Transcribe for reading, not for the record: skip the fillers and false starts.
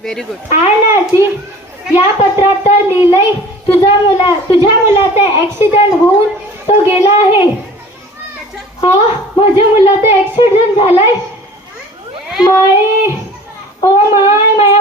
Very good. ना आजी, या पत्रात तर लिहिलंय तुझ्या मुलाचा ऍक्सिडेंट होऊन तो गेला आहे. हा, माझ्या मुलाचा ऍक्सिडेंट झालाय. माय, ओ माय, माझ्या